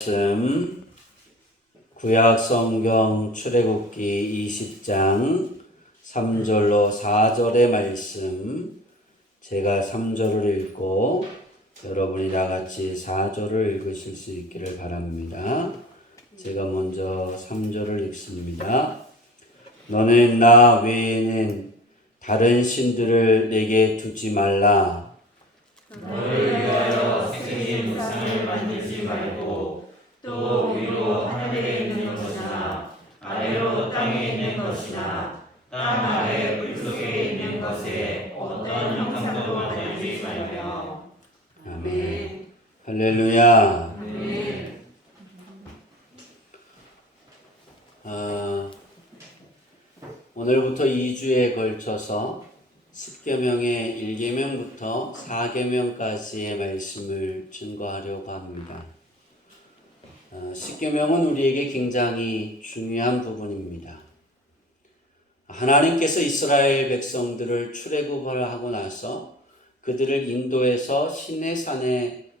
말씀 구약성경 출애굽기 20장 3절로 4절의 말씀, 제가 3절을 읽고 여러분이 다같이 4절을 읽으실 수 있기를 바랍니다. 제가 먼저 3절을 읽습니다. 너는 나 외에는 다른 신들을 내게 두지 말라. 너를 위하여 생긴 우상을 만들지 말고 또 위로 하늘에 있는 것이나 아래로 땅에 있는 것이나 땅 아래 물속에 있는 것에 어떤 형상도 만들지 말며. 아멘. 할렐루야. 아멘. 오늘부터 2주에 걸쳐서 10계명의 1계명부터 4계명까지의 말씀을 증거하려고 합니다. 10계명은 우리에게 굉장히 중요한 부분입니다. 하나님께서 이스라엘 백성들을 출애굽을 하고 나서 그들을 인도해서 시내산에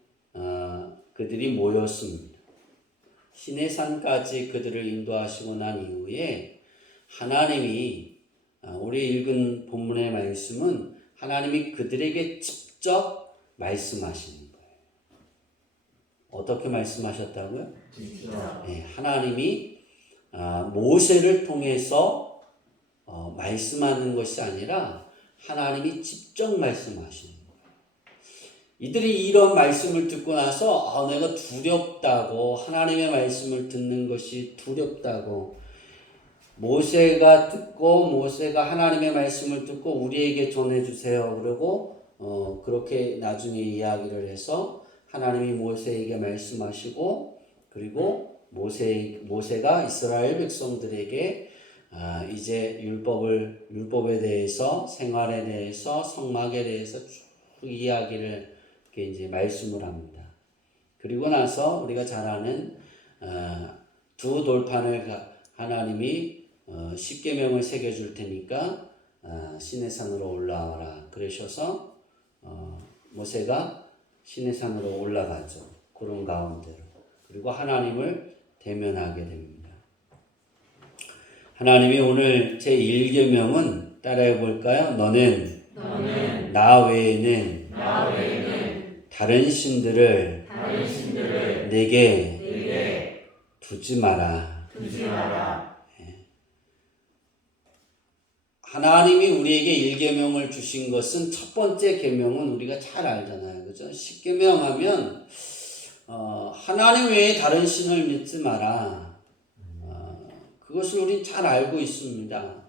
그들이 모였습니다. 시내산까지 그들을 인도하시고 난 이후에 하나님이, 우리 읽은 본문의 말씀은 하나님이 그들에게 직접 말씀하시는 거예요. 어떻게 말씀하셨다고요? 네, 하나님이 모세를 통해서 말씀하는 것이 아니라 하나님이 직접 말씀하시는 거예요. 이들이 이런 말씀을 듣고 나서 내가 두렵다고, 하나님의 말씀을 듣는 것이 두렵다고, 모세가 듣고 모세가 하나님의 말씀을 듣고 우리에게 전해주세요. 그러고 그렇게 나중에 이야기를 해서 하나님이 모세에게 말씀하시고, 그리고 모세가 이스라엘 백성들에게 이제 율법에 대해서, 생활에 대해서, 성막에 대해서 쭉 이야기를 이렇게 이제 말씀을 합니다. 그리고 나서 우리가 잘 아는 두 돌판을 하나님이 10계명을 새겨줄 테니까 시내산으로 올라와라 그러셔서 모세가 시내산으로 올라가죠. 구름 가운데로. 그리고 하나님을 대면하게 됩니다. 하나님이 오늘 제1계명은 따라해 볼까요? 너는 나 외에는 다른 신들을 내게 두지 마라. 하나님이 우리에게 1계명을 주신 것은, 첫 번째 계명은 우리가 잘 알잖아요. 그죠? 10계명 하면 하나님 외에 다른 신을 믿지 마라. 그것을 우린 잘 알고 있습니다.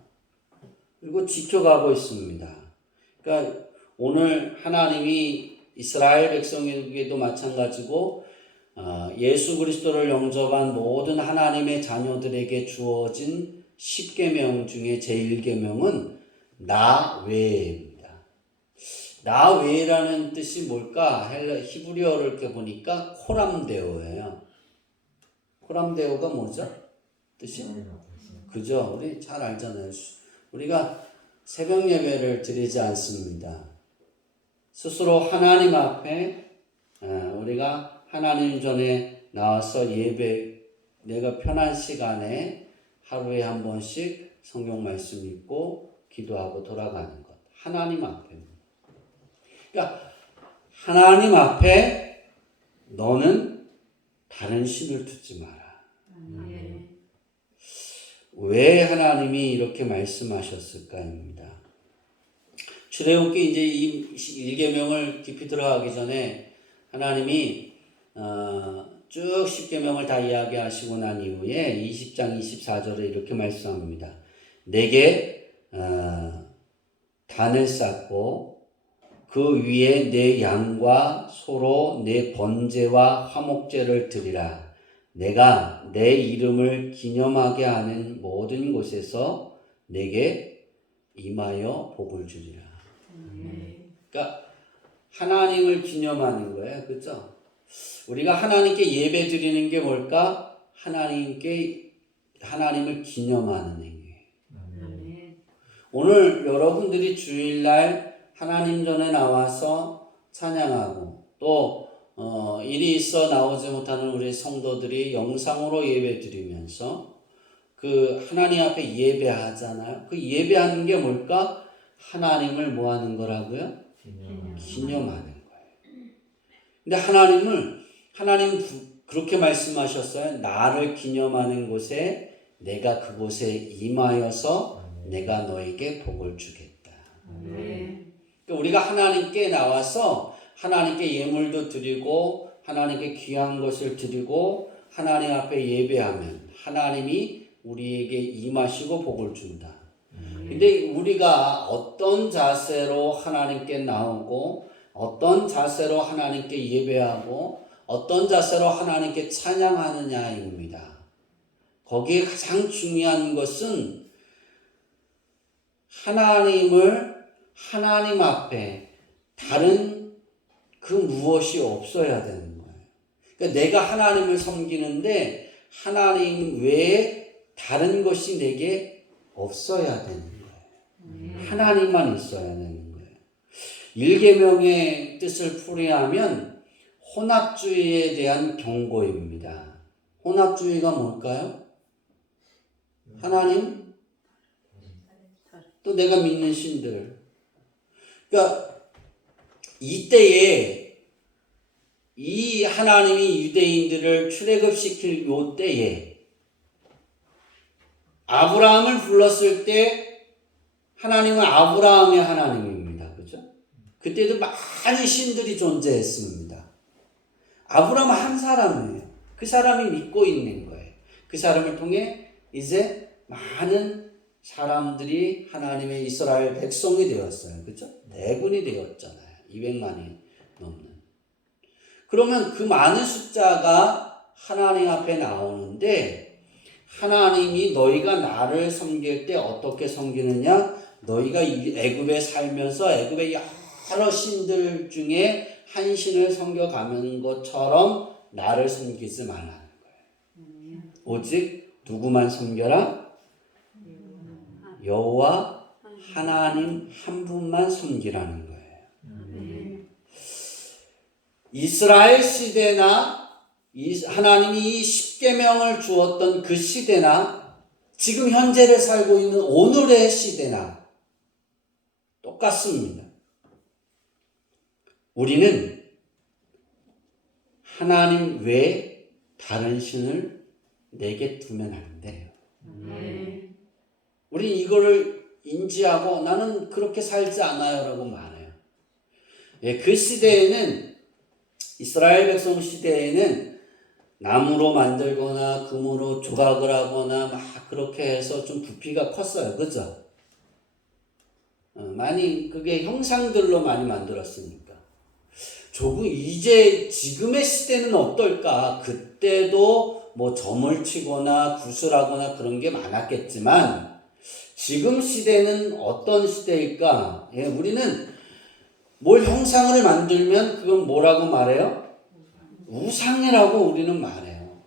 그리고 지켜가고 있습니다. 그러니까 오늘 하나님이 이스라엘 백성에게도 마찬가지고 예수 그리스도를 영접한 모든 하나님의 자녀들에게 주어진 10계명 중에 제1계명은 나 외에입니다. 나 외라는 뜻이 뭘까? 히브리어를 이렇게 보니까 코람데오예요. 코람데오가 뭐죠? 뜻이? 그죠? 우리 잘 알잖아요. 우리가 새벽 예배를 드리지 않습니다. 스스로 하나님 앞에 우리가 하나님 전에 나와서 예배, 내가 편한 시간에 하루에 한 번씩 성경 말씀 읽고 기도하고 돌아가는 것. 하나님 앞에입니다. 그러니까 하나님 앞에 너는 다른 신을 두지 마라. 왜 하나님이 이렇게 말씀하셨을까입니다. 출애굽기 이제 이 1계명을 깊이 들어가기 전에 하나님이 쭉 10계명을 다 이야기하시고 난 이후에 20장 24절에 이렇게 말씀합니다. 내게 단을 쌓고 그 위에 내 양과 소로 내 번제와 화목제를 드리라. 내가 내 이름을 기념하게 하는 모든 곳에서 내게 임하여 복을 주리라. 그러니까 하나님을 기념하는 거예요. 그렇죠? 우리가 하나님께 예배 드리는 게 뭘까? 하나님을 기념하는 행위예요. 오늘 여러분들이 주일날 하나님 전에 나와서 찬양하고 또 일이 있어 나오지 못하는 우리 성도들이 영상으로 예배 드리면서 그 하나님 앞에 예배하잖아요. 그 예배하는 게 뭘까? 하나님을 뭐 하는 거라고요? 기념하는 거예요. 근데 하나님 그렇게 말씀하셨어요. 나를 기념하는 곳에 내가 그곳에 임하여서 내가 너에게 복을 주겠다. 그러니까 우리가 하나님께 나와서 하나님께 예물도 드리고 하나님께 귀한 것을 드리고 하나님 앞에 예배하면 하나님이 우리에게 임하시고 복을 준다. 근데 우리가 어떤 자세로 하나님께 나오고 어떤 자세로 하나님께 예배하고 어떤 자세로 하나님께 찬양하느냐입니다. 거기에 가장 중요한 것은 하나님 앞에 다른 그 무엇이 없어야 되는 거예요. 그러니까 내가 하나님을 섬기는데 하나님 외에 다른 것이 내게 없어야 되는 거예요. 하나님만 있어야 되는 거예요. 일계명의 뜻을 풀이하면 혼합주의에 대한 경고입니다. 혼합주의가 뭘까요? 하나님, 또 내가 믿는 신들. 그러니까 이때에 이 하나님이 유대인들을 출애굽시킬 요 때에 아브라함을 불렀을 때 하나님은 아브라함의 하나님입니다. 그죠? 그때도 많은 신들이 존재했습니다. 아브라함은 한 사람이에요. 그 사람이 믿고 있는 거예요. 그 사람을 통해 이제 많은 사람들이 하나님의 이스라엘 백성이 되었어요. 그죠? 대군이 되었잖아요. 200만이 넘는. 그러면 그 많은 숫자가 하나님 앞에 나오는데 하나님이 너희가 나를 섬길 때 어떻게 섬기느냐? 너희가 애굽에 살면서 애굽의 여러 신들 중에 한 신을 섬겨가는 것처럼 나를 섬기지 말라는 거예요. 오직 누구만 섬겨라? 여호와 하나님 한 분만 섬기라는 거예요. 이스라엘 시대나 하나님이 이 십계명을 주었던 그 시대나 지금 현재를 살고 있는 오늘의 시대나 똑같습니다. 우리는 하나님 외에 다른 신을 내게 두면 안 돼요. 우리는 이거를 인지하고 나는 그렇게 살지 않아요 라고 말해요. 그 시대에는 이스라엘 백성 시대에는 나무로 만들거나 금으로 조각을 하거나 막 그렇게 해서 좀 부피가 컸어요. 그죠? 많이 그게 형상들로 많이 만들었으니까. 이제 지금의 시대는 어떨까? 그때도 뭐 점을 치거나 구슬하거나 그런 게 많았겠지만 지금 시대는 어떤 시대일까? 우리는 뭘 형상을 만들면 그건 뭐라고 말해요? 우상이라고 우리는 말해요.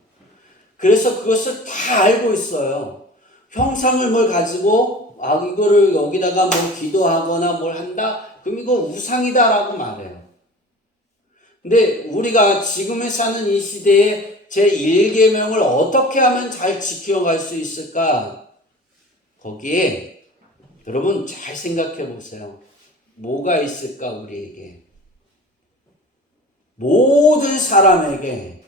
그래서 그것을 다 알고 있어요. 형상을 뭘 가지고 이거를 여기다가 뭐 기도하거나 뭘 한다? 그럼 이거 우상이다라고 말해요. 근데 우리가 지금에 사는 이 시대에 제1계명을 어떻게 하면 잘 지켜갈 수 있을까? 거기에 여러분 잘 생각해 보세요. 뭐가 있을까 우리에게? 모든 사람에게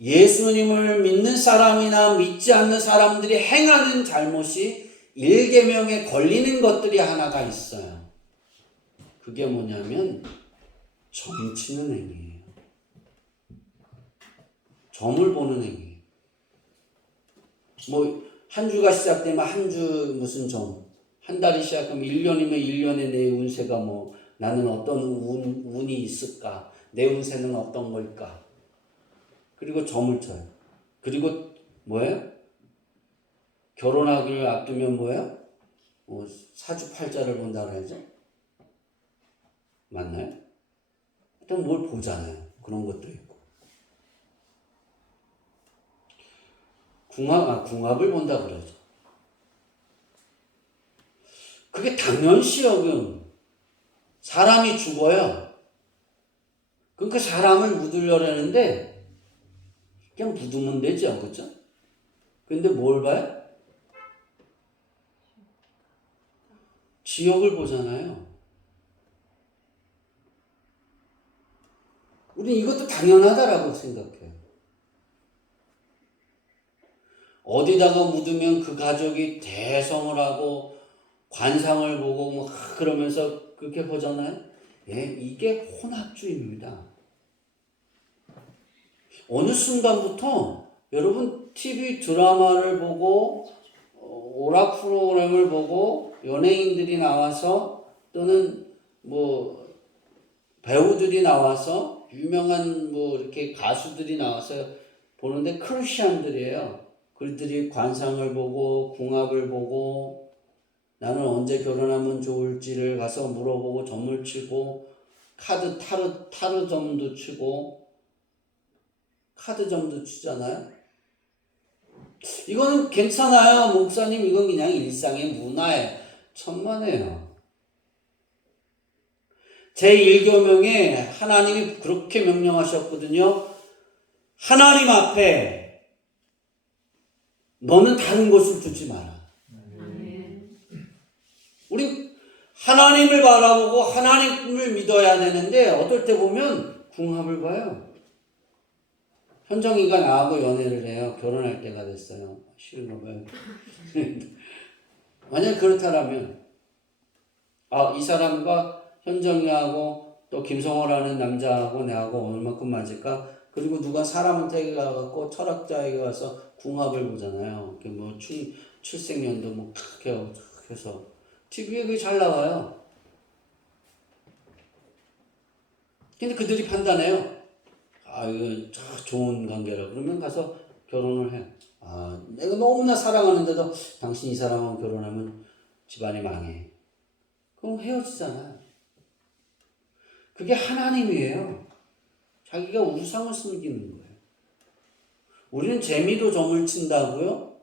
예수님을 믿는 사람이나 믿지 않는 사람들이 행하는 잘못이 1계명에 걸리는 것들이 하나가 있어요. 그게 뭐냐면 점치는 행위예요. 점을 보는 행위. 뭐 한 주가 시작되면 한 주 무슨 점, 한 달이 시작하면 1년이면 1년에 내 운세가 뭐 나는 어떤 운이 있을까? 내 운세는 어떤 걸까? 그리고 점을 쳐요. 그리고 뭐예요? 결혼하기를 앞두면 뭐예요? 사주팔자를 본다 그러죠? 맞나요? 일단 뭘 보잖아요. 그런 것도 있고. 궁합을 본다 그러죠. 그게 당연시여금. 사람이 죽어요. 그러니까 사람을 묻으려는데 그냥 묻으면 되죠, 그렇죠? 근데 뭘 봐요? 지옥을 보잖아요. 우리 이것도 당연하다라고 생각해요. 어디다가 묻으면 그 가족이 대성을 하고 관상을 보고 뭐 그러면서 그렇게 보잖아요. 예, 이게 혼합주의입니다. 어느 순간부터 여러분 TV 드라마를 보고 오락 프로그램을 보고 연예인들이 나와서 또는 뭐 배우들이 나와서 유명한 뭐 이렇게 가수들이 나와서 보는데 크리스천들이에요. 그들이 관상을 보고 궁합을 보고 나는 언제 결혼하면 좋을지를 가서 물어보고 점을 치고 타르점도 치고 카드점도 치잖아요. 이거는 괜찮아요. 목사님 이건 그냥 일상의 문화에 천만에요. 제1계명에 하나님이 그렇게 명령하셨거든요. 하나님 앞에 너는 다른 것을 두지 마라. 우리 하나님을 바라보고 하나님을 믿어야 되는데 어떨 때 보면 궁합을 봐요. 현정이가 나하고 연애를 해요. 결혼할 때가 됐어요. 싫은가 봐요. 만약 그렇다면 이 사람과 현정이하고 또 김성호라는 남자하고 내하고 얼마큼 맞을까? 그리고 누가 사람한테 가갖고 철학자에게 가서 궁합을 보잖아요. 뭐 출생년도 뭐 그렇게 해서 TV에 그게 잘 나와요. 근데 그들이 판단해요. 이거 좋은 관계라 그러면 가서 결혼을 해. 내가 너무나 사랑하는데도 당신 이 사람하고 결혼하면 집안이 망해. 그럼 헤어지잖아요. 그게 하나님이에요. 자기가 우상을 섬기는 거예요. 우리는 재미로 점을 친다고요?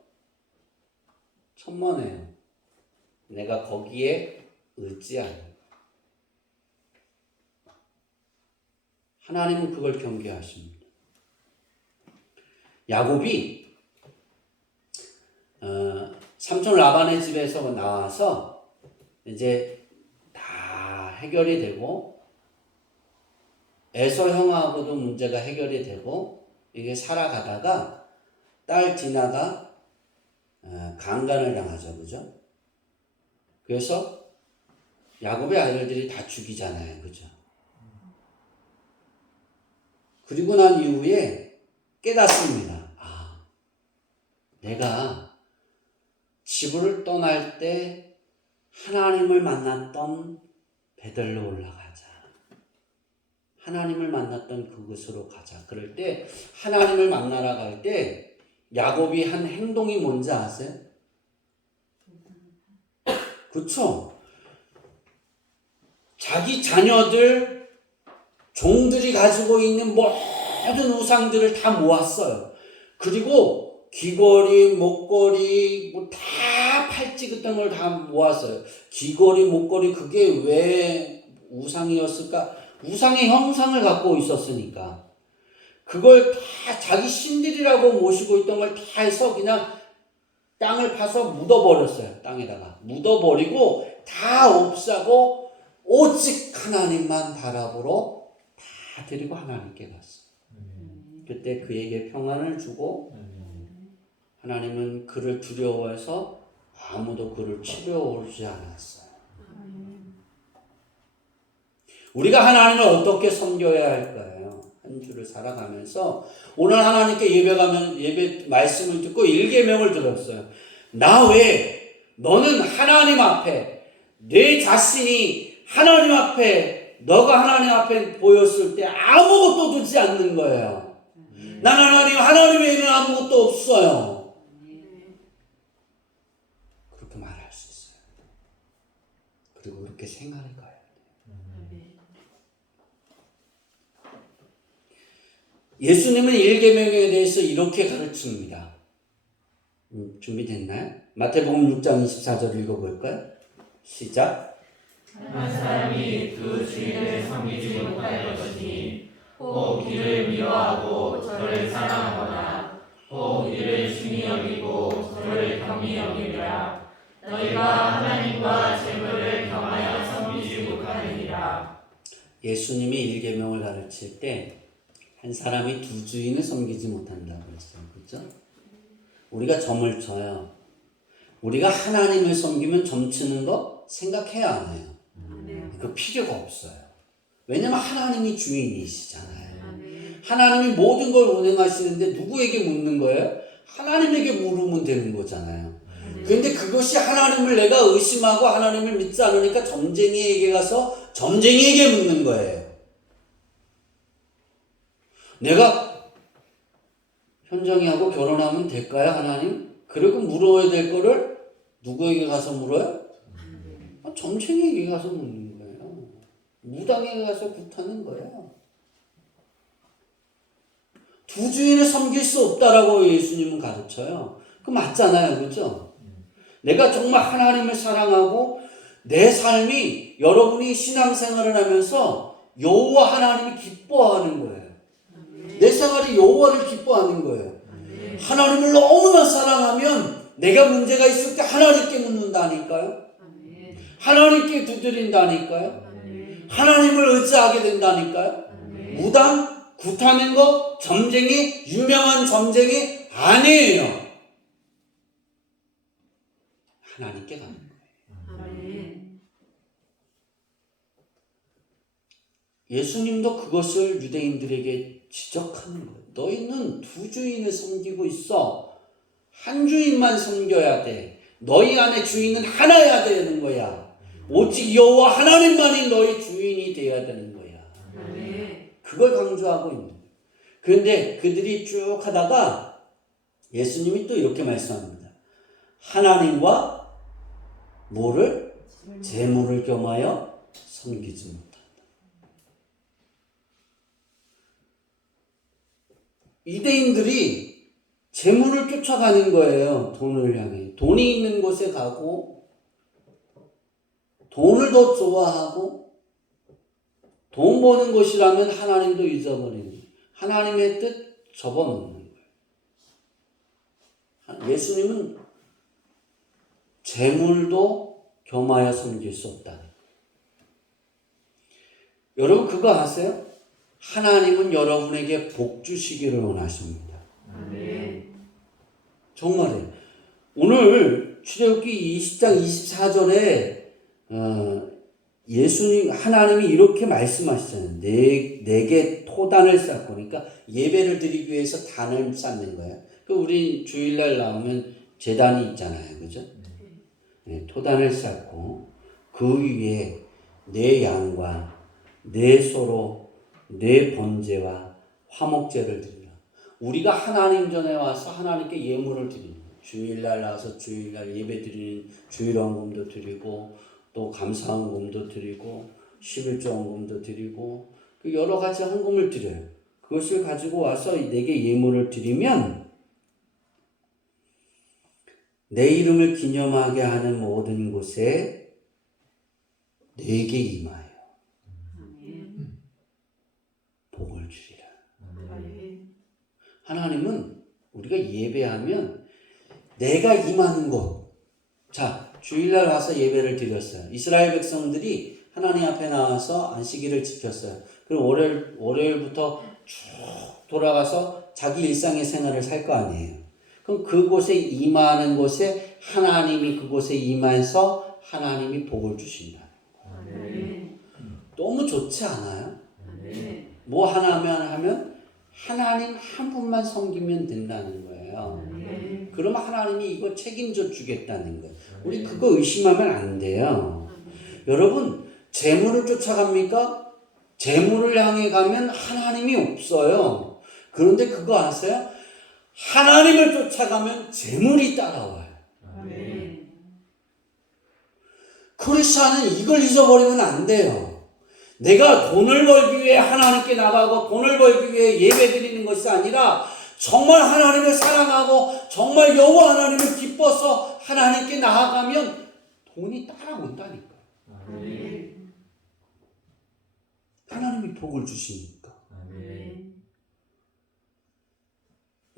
천만에요. 내가 거기에 의지하는. 하나님은 그걸 경계하십니다. 야곱이 삼촌 라반의 집에서 나와서 이제 다 해결이 되고 에서 형하고도 문제가 해결이 되고 이게 살아가다가 딸 디나가 강간을 당하죠, 그죠? 그래서 야곱의 아들들이 다 죽이잖아요, 그죠? 그리고 난 이후에 깨닫습니다. 내가 집을 떠날 때 하나님을 만났던 베들로 올라가자. 하나님을 만났던 그곳으로 가자. 그럴 때 하나님을 만나러 갈 때 야곱이 한 행동이 뭔지 아세요? 그렇죠? 자기 자녀들 종들이 가지고 있는 모든 우상들을 다 모았어요. 그리고 귀걸이, 목걸이, 뭐 다 팔찌 같은 걸 다 모았어요. 귀걸이, 목걸이 그게 왜 우상이었을까? 우상의 형상을 갖고 있었으니까. 그걸 다 자기 신들이라고 모시고 있던 걸 다 해서 그냥 땅을 파서 묻어버렸어요. 땅에다가. 묻어버리고 다 없애고 오직 하나님만 바라보러 다 데리고 하나님께 갔어요. 그때 그에게 평안을 주고 하나님은 그를 두려워해서 아무도 그를 치료하지 않았어요. 우리가 하나님을 어떻게 섬겨야 할까요? 한 주를 살아가면서 오늘 하나님께 예배 말씀을 듣고 1계명을 들었어요. 나 외에 너는 하나님 앞에 내 자신이 하나님 앞에 너가 하나님 앞에 보였을 때 아무것도 두지 않는 거예요. 난 하나님 외에는 아무것도 없어요. 그렇게 말할 수 있어요. 그리고 그렇게 생활해 가요. 예수님은 1계명에 대해서 이렇게 가르칩니다. 준비됐나요? 마태복음 6장 24절 읽어볼까요? 시작. 한 사람이 두 주인을 섬기지 못할 것이니 혹 이를 미워하고 저를 사랑하거나 혹 이를 중히 여기고 저를 경히 여기리라. 너희가 하나님과 재물을 겸하여 섬기지 못하느니라. 예수님이 일계명을 가르칠 때 한 사람이 두 주인을 섬기지 못한다고 했어요. 그렇죠? 우리가 점을 쳐요. 우리가 하나님을 섬기면 점 치는 거 생각해야 안 해요. 그 필요가 없어요. 왜냐면 하나님이 주인이시잖아요. 하나님이 모든 걸 운행하시는데 누구에게 묻는 거예요? 하나님에게 물으면 되는 거잖아요. 그런데 그것이 하나님을 내가 의심하고 하나님을 믿지 않으니까 점쟁이에게 가서 점쟁이에게 묻는 거예요. 내가 현정이하고 결혼하면 될까요, 하나님? 그리고 물어야 될 거를 누구에게 가서 물어요? 점쟁이에게 가서 묻는 거예요. 무당에게 가서 굿하는 거예요. 두 주인을 섬길 수 없다라고 예수님은 가르쳐요. 그 맞잖아요. 그렇죠? 내가 정말 하나님을 사랑하고 내 삶이 여러분이 신앙생활을 하면서 여호와 하나님이 기뻐하는 거예요. 내 생활이 여호와를 기뻐하는 거예요. 하나님을 너무나 사랑하면 내가 문제가 있을 때 하나님께 묻는다니까요. 하나님께 두드린다니까요. 하나님을 의지하게 된다니까요. 무당, 굿하는 거, 점쟁이, 유명한 점쟁이 아니에요. 하나님께 가는 거예요. 예수님도 그것을 유대인들에게 지적하는 거예요. 너희는 두 주인을 섬기고 있어. 한 주인만 섬겨야 돼. 너희 안에 주인은 하나여야 되는 거야. 오직 여호와 하나님만이 너희 주인이 되어야 되는 거야. 그걸 강조하고 있는 거예요. 그런데 그들이 쭉 하다가 예수님이 또 이렇게 말씀합니다. 하나님과 뭐를? 재물을 겸하여 섬기지 못한다. 유대인들이 재물을 쫓아가는 거예요. 돈을 향해. 돈이 있는 곳에 가고 돈을 더 좋아하고 돈 버는 것이라면 하나님도 잊어버리는 거예요. 하나님의 뜻 접어놓는 거예요. 예수님은 재물도 겸하여 섬길 수 없다. 여러분 그거 아세요? 하나님은 여러분에게 복 주시기를 원하십니다. 정말이에요. 오늘 출애굽기 20장 24절에 예수님 하나님이 이렇게 말씀하시잖아요. 내게 토단을 쌓고, 그러니까 예배를 드리기 위해서 단을 쌓는 거예요. 그 우리 주일날 나오면 제단이 있잖아요, 그죠? 네, 토단을 쌓고 그 위에 내 양과 내 소로 내 번제와 화목제를 드리라. 우리가 하나님 전에 와서 하나님께 예물을 드리는 거예요. 주일날 나와서 주일날 예배 드리는 주일헌금도 드리고 또 감사헌금도 드리고 11조 헌금도 드리고 그 여러 가지 헌금을 드려요. 그것을 가지고 와서 내게 예물을 드리면 내 이름을 기념하게 하는 모든 곳에 내게 임하여 복을 주리라. 하나님은 우리가 예배하면 내가 임하는 곳. 자, 주일날 와서 예배를 드렸어요. 이스라엘 백성들이 하나님 앞에 나와서 안식일을 지켰어요. 그럼 월요일부터 쭉 돌아가서 자기 일상의 생활을 살 거 아니에요. 그럼 그곳에 임하는 곳에 하나님이 그곳에 임해서 하나님이 복을 주신다. 너무 좋지 않아요? 뭐 하나만 하면 하나님 한 분만 섬기면 된다는 거예요. 그러면 하나님이 이거 책임져 주겠다는 거예요. 우리 그거 의심하면 안 돼요. 여러분, 재물을 쫓아갑니까? 재물을 향해 가면 하나님이 없어요. 그런데 그거 아세요? 하나님을 쫓아가면 재물이 따라와요. 크리스천은 이걸 잊어버리면 안 돼요. 내가 돈을 벌기 위해 하나님께 나가고 돈을 벌기 위해 예배 드리는 것이 아니라 정말 하나님을 사랑하고 정말 여호와 하나님을 기뻐서 하나님께 나아가면 돈이 따라온다니까. 하나님이 복을 주시니까.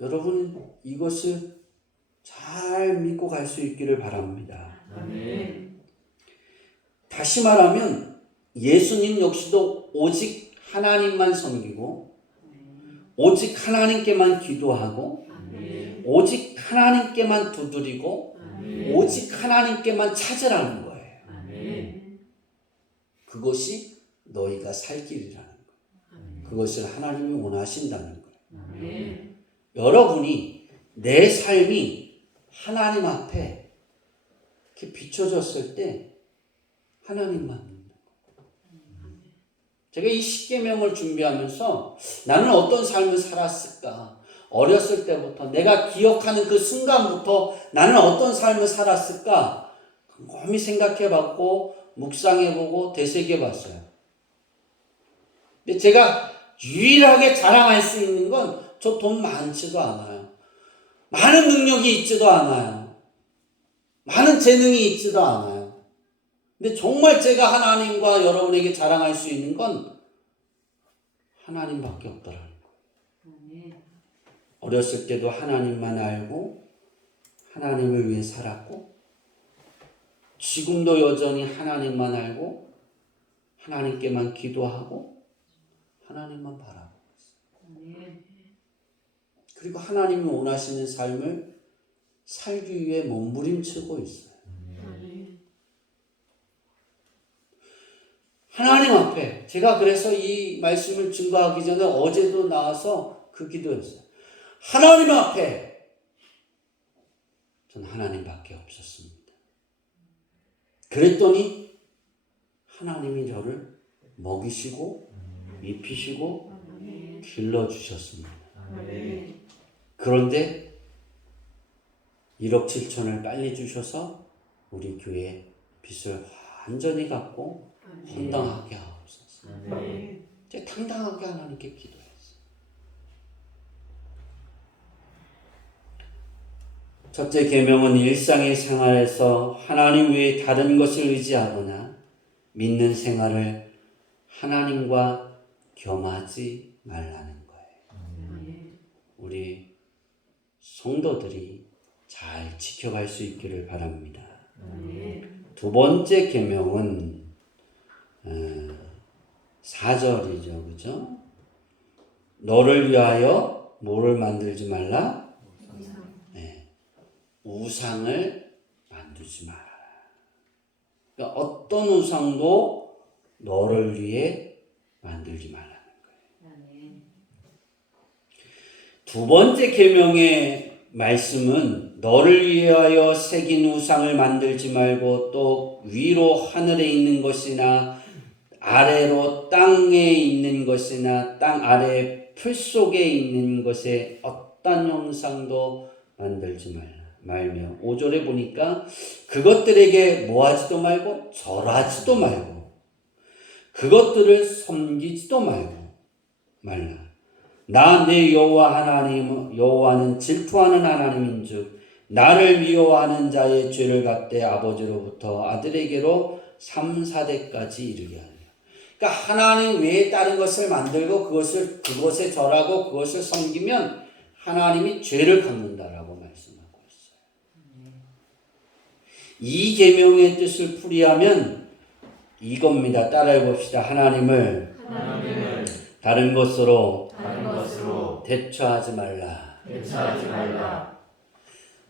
여러분 이것을 잘 믿고 갈 수 있기를 바랍니다. 다시 말하면 예수님 역시도 오직 하나님만 섬기고 오직 하나님께만 기도하고 오직 하나님께만 두드리고 오직 하나님께만 찾으라는 거예요. 그것이 너희가 살 길이라는 거예요. 그것을 하나님이 원하신다는 거예요. 여러분이 내 삶이 하나님 앞에 이렇게 비춰졌을 때 하나님만 믿는 거예요. 제가 이 십계명을 준비하면서 나는 어떤 삶을 살았을까? 어렸을 때부터 내가 기억하는 그 순간부터 나는 어떤 삶을 살았을까? 곰곰이 생각해봤고 묵상해보고 되새겨봤어요. 근데 제가 유일하게 자랑할 수 있는 건 저 돈 많지도 않아요. 많은 능력이 있지도 않아요. 많은 재능이 있지도 않아요. 근데 정말 제가 하나님과 여러분에게 자랑할 수 있는 건 하나님밖에 없더라는 거예요. 어렸을 때도 하나님만 알고 하나님을 위해 살았고 지금도 여전히 하나님만 알고 하나님께만 기도하고 하나님만 바라보고 있어요. 그리고 하나님이 원하시는 삶을 살기 위해 몸부림치고 있어요. 하나님 앞에 제가 그래서 이 말씀을 증거하기 전에 어제도 나와서 그 기도했어요. 하나님 앞에 전 하나님밖에 없었습니다. 그랬더니 하나님이 저를 먹이시고 입히시고 길러주셨습니다. 그런데 1억 7천을 빨리 주셔서 우리 교회 빚을 완전히 갚고 헌당하게 하옵소서. 제가 당당하게 하나님께 기도했어요. 첫째 계명은 일상의 생활에서 하나님 외에 다른 것을 의지하거나 믿는 생활을 하나님과 겸하지 말라는 거예요. 우리 성도들이 잘 지켜갈 수 있기를 바랍니다. 두 번째 계명은 4절이죠. 그죠? 너를 위하여 뭐를 만들지 말라? 네. 우상을 만들지 말아라. 그러니까 어떤 우상도 너를 위해 만들지 말라는 거예요. 두 번째 계명의 말씀은 너를 위하여 새긴 우상을 만들지 말고 또 위로 하늘에 있는 것이나 아래로 땅에 있는 것이나 땅 아래 풀 속에 있는 것에 어떤 형상도 만들지 말며 5절에 보니까 그것들에게 뭐하지도 말고 절하지도 말고 그것들을 섬기지도 말라. 나 내 여호와 하나님 여호와는 질투하는 하나님인즉 나를 미워하는 자의 죄를 갚되 아버지로부터 아들에게로 3, 4대까지 이르게 하리라. 그러니까 하나님 외에 다른 것을 만들고 그것에 절하고 그것을 섬기면 하나님이 죄를 갚는다라고 말씀하고 있어요. 이 계명의 뜻을 풀이하면 이겁니다. 따라해 봅시다. 하나님을 다른 것으로 대처하지 말라.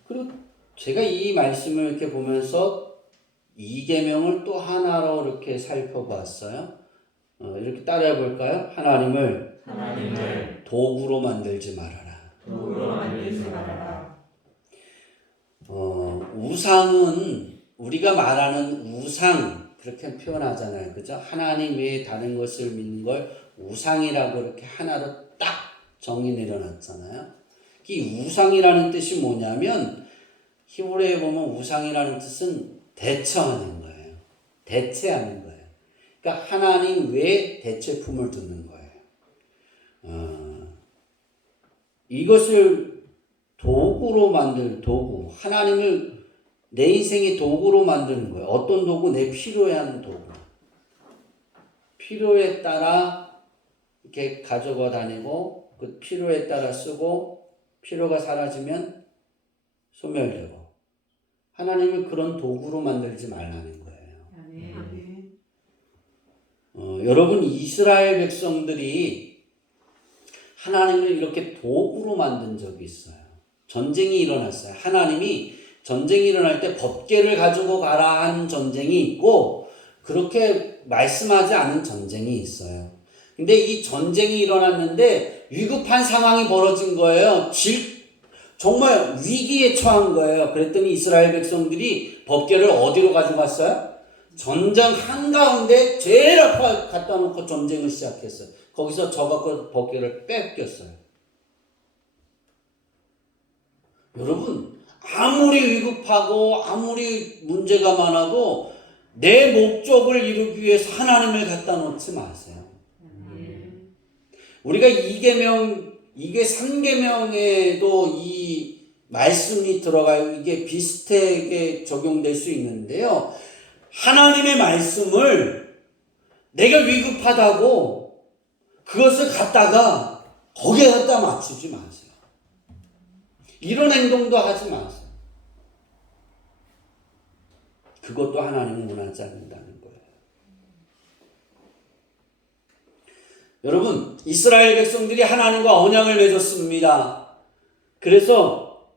그리고 제가 이 말씀을 이렇게 보면서 이 계명을 또 하나로 이렇게 살펴봤어요. 이렇게 따라해 볼까요? 하나님을 도구로 만들지 말아라. 우상은 우리가 말하는 우상 그렇게 표현하잖아요. 그죠? 하나님 외에 다른 것을 믿는 걸 우상이라고 이렇게 하나로 딱 정의 내려놨잖아요. 이 우상이라는 뜻이 뭐냐면 히브리어에 보면 우상이라는 뜻은 대처하는 거예요. 대체하는 거예요. 그러니까 하나님 외에 대체품을 두는 거예요. 이것을 도구로 만들 도구. 하나님을 내 인생의 도구로 만드는 거예요. 어떤 도구? 내 필요에 하는 도구. 필요에 따라 이렇게 가지고 다니고 그 필요에 따라 쓰고 필요가 사라지면 소멸되고 하나님은 그런 도구로 만들지 말라는 거예요. 아멘. 여러분 이스라엘 백성들이 하나님을 이렇게 도구로 만든 적이 있어요. 전쟁이 일어났어요. 하나님이 전쟁이 일어날 때 법궤를 가지고 가라 한 전쟁이 있고 그렇게 말씀하지 않은 전쟁이 있어요. 근데 이 전쟁이 일어났는데 위급한 상황이 벌어진 거예요. 정말 위기에 처한 거예요. 그랬더니 이스라엘 백성들이 법궤를 어디로 가져갔어요? 전장 한가운데 제일 앞에 갖다 놓고 전쟁을 시작했어요. 거기서 저 갖고 법궤를 뺏겼어요. 여러분 아무리 위급하고 아무리 문제가 많아도 내 목적을 이루기 위해서 하나님을 갖다 놓지 마세요. 우리가 2계명, 이게 3계명에도 이 말씀이 들어가요. 이게 비슷하게 적용될 수 있는데요. 하나님의 말씀을 내가 위급하다고 그것을 갖다가 거기에 갖다 맞추지 마세요. 이런 행동도 하지 마세요. 그것도 하나님은 원하지 않는다는 거예요. 여러분, 이스라엘 백성들이 하나님과 언약을 맺었습니다. 그래서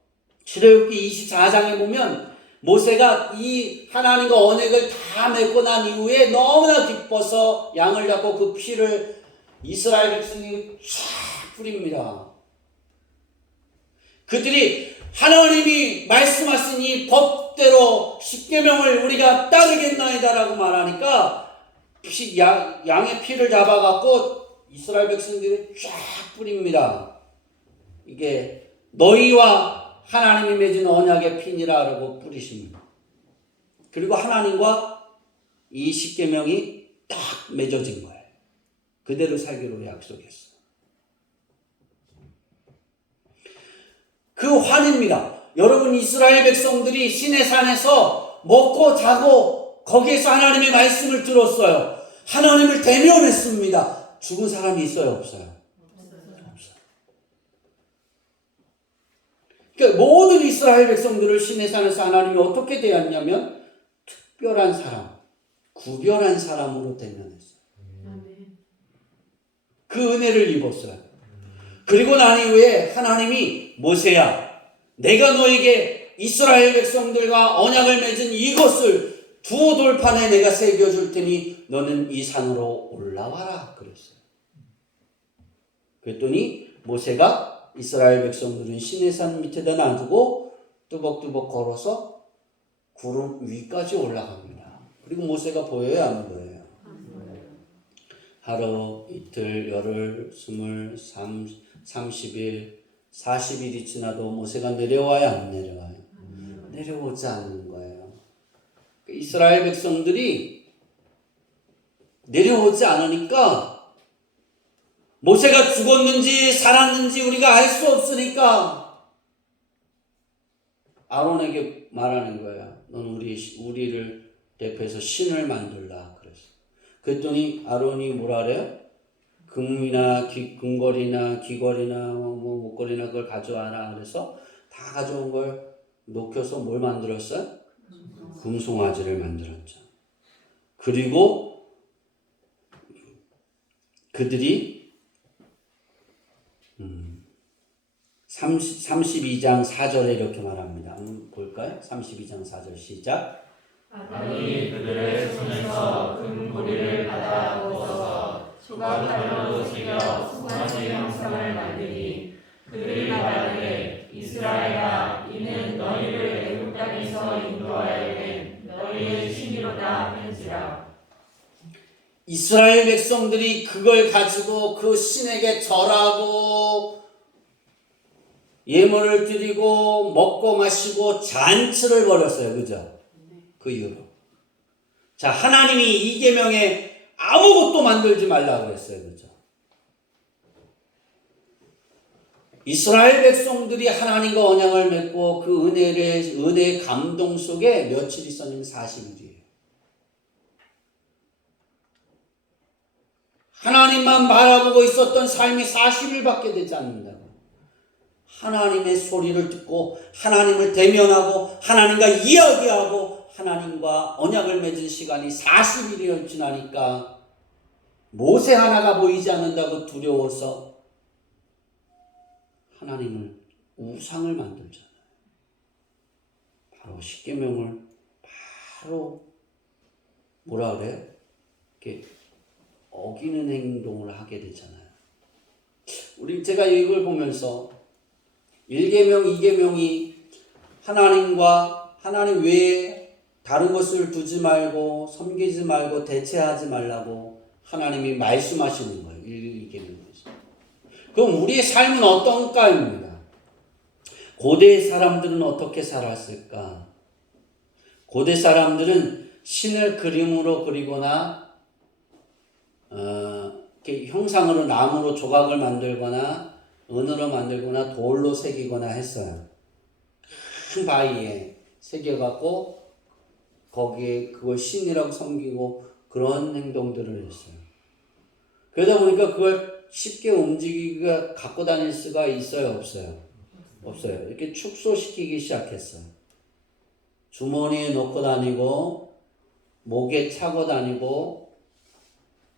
출애굽기 24장에 보면 모세가 이 하나님과 언약을 다 맺고 난 이후에 너무나 기뻐서 양을 잡고 그 피를 이스라엘 백성이 쫙 뿌립니다. 그들이 하나님이 말씀하시니 법대로 십계명을 우리가 따르겠나이다라고 말하니까 양의 피를 잡아갖고 이스라엘 백성들이 쫙 뿌립니다. 이게 너희와 하나님이 맺은 언약의 피니라고 뿌리십니다. 그리고 하나님과 이 십계명이 딱 맺어진 거예요. 그대로 살기로 약속했어요. 그 환입니다. 여러분 이스라엘 백성들이 시내산에서 먹고 자고 거기에서 하나님의 말씀을 들었어요. 하나님을 대면했습니다. 죽은 사람이 있어요? 없어요? 없어요. 그러니까 모든 이스라엘 백성들을 시내산에서 하나님이 어떻게 대했냐면 특별한 사람, 구별한 사람으로 대면했어요. 그 은혜를 입었어요. 그리고 난 이후에 하나님이 모세야, 내가 너에게 이스라엘 백성들과 언약을 맺은 이것을 두 돌판에 내가 새겨줄 테니 너는 이 산으로 올라와라 그랬어요. 그랬더니 모세가 이스라엘 백성들은 시내산 밑에다 놔두고 뚜벅뚜벅 걸어서 구름 위까지 올라갑니다. 그리고 모세가 보여요, 안 보여요? 하루, 이틀, 열흘, 20, 30일, 40일이 지나도 모세가 내려와야 안 내려와요? 내려오지 않는 거예요. 이스라엘 백성들이 내려오지 않으니까 모세가 죽었는지 살았는지 우리가 알 수 없으니까 아론에게 말하는 거야. 넌 우리를 대표해서 신을 만들라 그랬어. 그랬더니 아론이 뭐라 그래요? 금이나 금걸이나 귀걸이나 목걸이나 그걸 가져와라 그래서 다 가져온 걸 녹여서 뭘 만들었어요? 금송아지를 만들었죠. 그리고 그들이 32장 4절에 이렇게 말합니다. 한번 볼까요? 32장 4절 시작. 아론이 그들의 손에서 금고리를 받아 부어서 조각칼로 새겨 송아지 형상을 만드니 그들이 말하되 이스라엘아 이는 너희를 애굽 땅에서 인도하여 낸 너희의 신이로다 한지라. 이스라엘 백성들이 그걸 가지고 그 신에게 절하고 예물을 드리고 먹고 마시고 잔치를 벌였어요. 그죠? 그 이유로. 자, 하나님이 이 계명에 아무것도 만들지 말라 그랬어요. 그죠? 이스라엘 백성들이 하나님과 언약을 맺고 그 은혜의 감동 속에 며칠 있었냐면 40일이에요. 하나님만 바라보고 있었던 삶이 40일 밖에 되지 않는다고. 하나님의 소리를 듣고 하나님을 대면하고 하나님과 이야기하고 하나님과 언약을 맺은 시간이 40일이 지나니까 모세 하나가 보이지 않는다고 두려워서 하나님을 우상을 만들잖아요. 바로 십계명을 바로 뭐라 그래요? 이렇게 어기는 행동을 하게 되잖아요. 제가 이걸 보면서 1계명, 2계명이 하나님과 하나님 외에 다른 것을 두지 말고 섬기지 말고 대체하지 말라고 하나님이 말씀하시는 거예요. 1계명에서. 그럼 우리의 삶은 어떤가입니다. 고대 사람들은 어떻게 살았을까? 고대 사람들은 신을 그림으로 그리거나 이렇게 형상으로 나무로 조각을 만들거나 은으로 만들거나 돌로 새기거나 했어요. 큰 바위에 새겨갖고 거기에 그걸 신이라고 섬기고 그런 행동들을 했어요. 그러다 보니까 그걸 쉽게 움직이기가 갖고 다닐 수가 있어요, 없어요? 없어요. 이렇게 축소시키기 시작했어요. 주머니에 넣고 다니고 목에 차고 다니고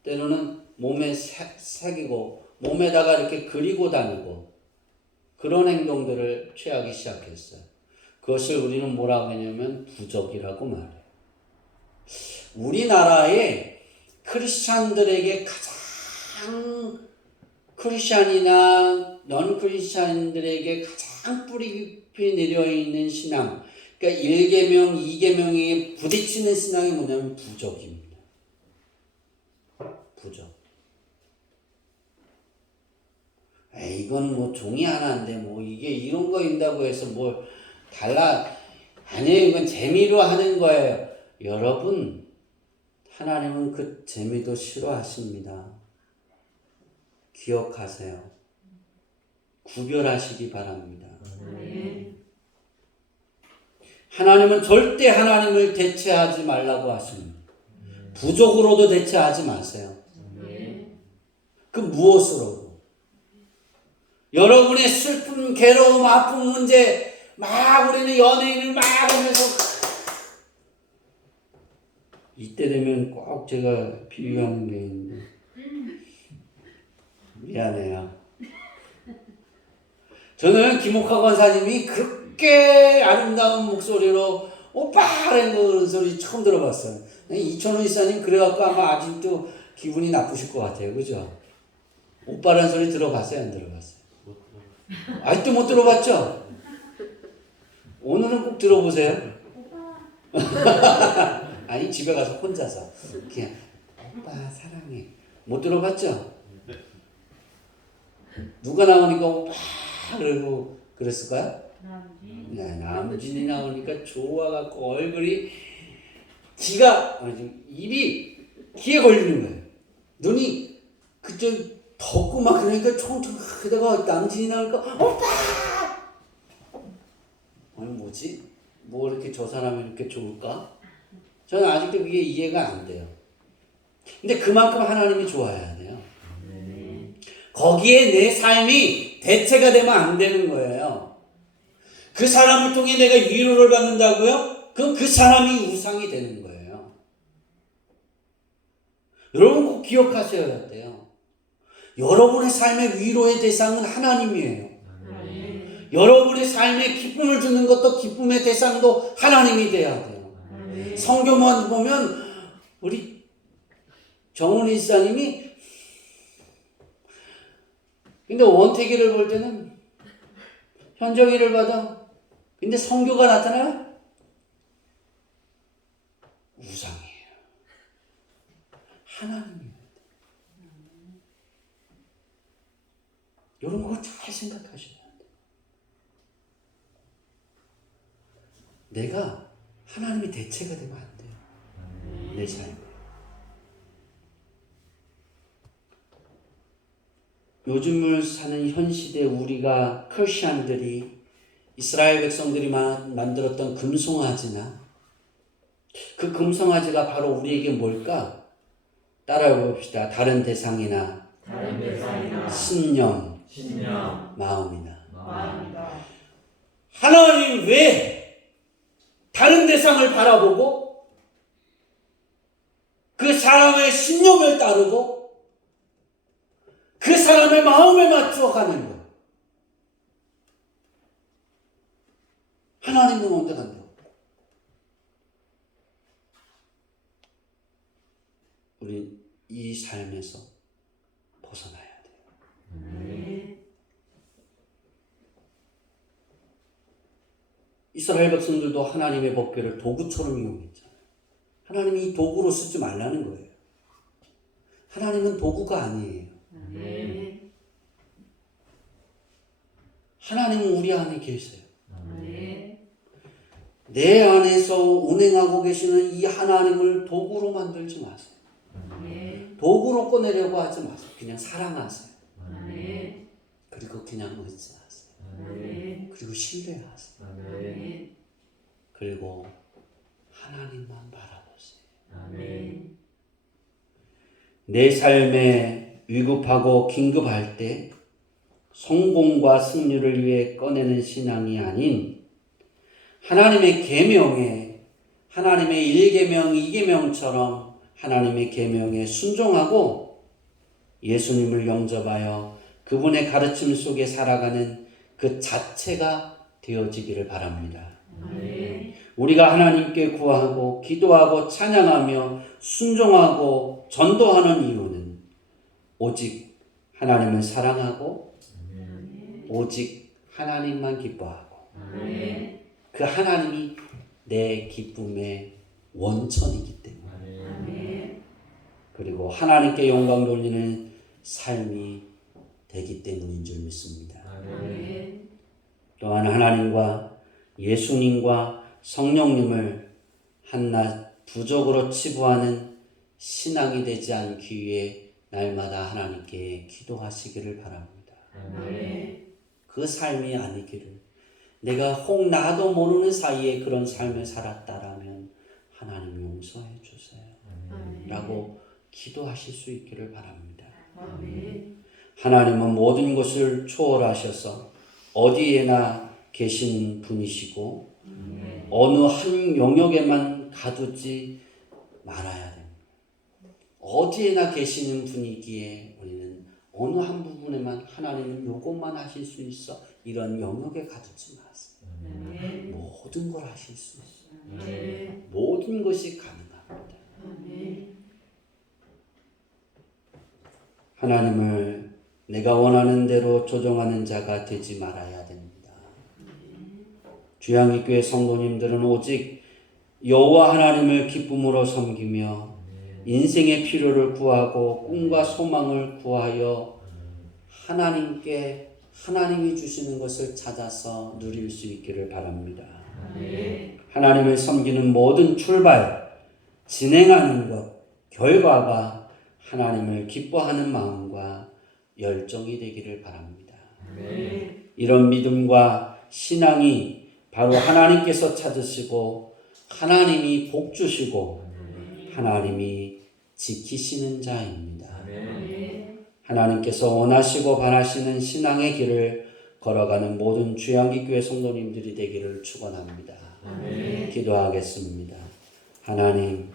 때로는 몸에 새기고 몸에다가 이렇게 그리고 다니고 그런 행동들을 취하기 시작했어요. 그것을 우리는 뭐라고 하냐면 부적이라고 말해요. 우리나라의 크리스찬들에게 가장 크리스찬이나 넌 크리스찬들에게 가장 뿌리 깊이 내려있는 신앙, 그러니까 1계명, 2계명에 부딪히는 신앙이 뭐냐면 부적입니다. 부적. 이건 뭐 종이 하나인데 뭐 이게 이런 거인다고 해서 뭘 달라. 아니에요. 이건 재미로 하는 거예요. 여러분, 하나님은 그 재미도 싫어하십니다. 기억하세요. 구별하시기 바랍니다. 하나님은 절대 하나님을 대체하지 말라고 하십니다. 부족으로도 대체하지 마세요. 그 무엇으로도. 여러분의 슬픔, 괴로움, 아픔, 문제 막 우리는 연예인을 막 하면서 이때 되면 꼭 제가 비유하는 게 있는데 미안해요. 저는 김옥하 권사님이 그렇게 아름다운 목소리로 오빠라는 소리 처음 들어봤어요. 이천호 이사님 그래갖고 아마 아직도 기분이 나쁘실 것 같아요. 그죠? 오빠라는 소리 들어봤어요? 안 들어봤어요? 아직도 못 들어봤죠? 오늘은 꼭 들어보세요. 아니 집에 가서 혼자서 그냥 오빠 사랑해. 못 들어봤죠? 누가 나오니까 오빠 그러고 그랬을까요? 네, 남진이 나오니까 좋아갖고 얼굴이 입이 귀에 걸리는 거예요. 눈이 그쪽 덥고 막 그러니까 총총 그러다가 남진이 나오니까 오빠! 아니 뭐지? 뭐 이렇게 저 사람이 이렇게 좋을까? 저는 아직도 그게 이해가 안 돼요. 근데 그만큼 하나님이 좋아야 돼요. 거기에 내 삶이 대체가 되면 안 되는 거예요. 그 사람을 통해 내가 위로를 받는다고요? 그럼 그 사람이 우상이 되는 거예요. 여러분 꼭 기억하셔야 돼요. 여러분의 삶의 위로의 대상은 하나님이에요. 여러분의 삶에 기쁨을 주는 것도 기쁨의 대상도 하나님이 돼야 돼요. 성경만 보면 우리 정훈이 지사님이 근데 원태기를 볼 때는 현정이를 받아. 근데 성교가 나타나요? 우상이에요. 하나님이에요. 이런 거 잘 생각하셔야 돼요. 내가 하나님의 대체가 되면 안 돼요. 내 삶에. 요즘을 사는 현 시대 우리가 크리스천들이 이스라엘 백성들이 만들었던 금송아지나 그 금송아지가 바로 우리에게 뭘까? 따라해 봅시다. 다른 대상이나 다른 대상이나 신념, 신념, 마음이나. 마음이다. 하나님 왜 다른 대상을 바라보고 그 사람의 신념을 따르고 그 사람의 마음에 맞춰 가는 것? 하나님은 언제간데요? 우리 이 삶에서 벗어나야 돼요. 이스라엘 백성들도 하나님의 법궤를 도구처럼 이용했잖아요. 하나님이 이 도구로 쓰지 말라는 거예요. 하나님은 도구가 아니에요. 하나님은 우리 안에 계세요. 내 안에서 운행하고 계시는 이 하나님을 도구로 만들지 마세요. 도구로 꺼내려고 하지 마세요. 그냥 사랑하세요. 그리고 그냥 의지하세요. 그리고 신뢰하세요. 그리고 하나님만 바라보세요. 내 삶에 위급하고 긴급할 때 성공과 승리를 위해 꺼내는 신앙이 아닌 하나님의 계명에 하나님의 1계명, 2계명처럼 하나님의 계명에 순종하고 예수님을 영접하여 그분의 가르침 속에 살아가는 그 자체가 되어지기를 바랍니다. 우리가 하나님께 구하고 기도하고 찬양하며 순종하고 전도하는 이유는 오직 하나님을 사랑하고 오직 하나님만 기뻐하고 그 하나님이 내 기쁨의 원천이기 때문에 그리고 하나님께 영광 돌리는 삶이 되기 때문인 줄 믿습니다. 또한 하나님과 예수님과 성령님을 한낱 부족으로 치부하는 신앙이 되지 않기 위해 날마다 하나님께 기도하시기를 바랍니다. 그 삶이 아니기를 내가 혹 나도 모르는 사이에 그런 삶을 살았다라면 하나님 용서해 주세요. 라고 기도하실 수 있기를 바랍니다. 하나님은 모든 것을 초월하셔서 어디에나 계신 분이시고 어느 한 영역에만 가두지 말아야 됩니다. 어디에나 계시는 분이기에 우리는 어느 한 부분에만 하나님은 요것만 하실 수 있어 이런 영역에 가두지 마세요. 모든 걸 하실 수 있어요. 모든 것이 가능합니다. 하나님을 내가 원하는 대로 조정하는 자가 되지 말아야 됩니다. 주양이교회 성도님들은 오직 여호와 하나님을 기쁨으로 섬기며 인생의 필요를 구하고 꿈과 소망을 구하여 하나님께 하나님이 주시는 것을 찾아서 누릴 수 있기를 바랍니다. 하나님을 섬기는 모든 출발, 진행하는 것, 결과가 하나님을 기뻐하는 마음과 열정이 되기를 바랍니다. 이런 믿음과 신앙이 바로 하나님께서 찾으시고 하나님이 복 주시고 하나님이 지키시는 자입니다. 하나님께서 원하시고 바라시는 신앙의 길을 걸어가는 모든 주양기교회 성도님들이 되기를 축원합니다. 기도하겠습니다. 하나님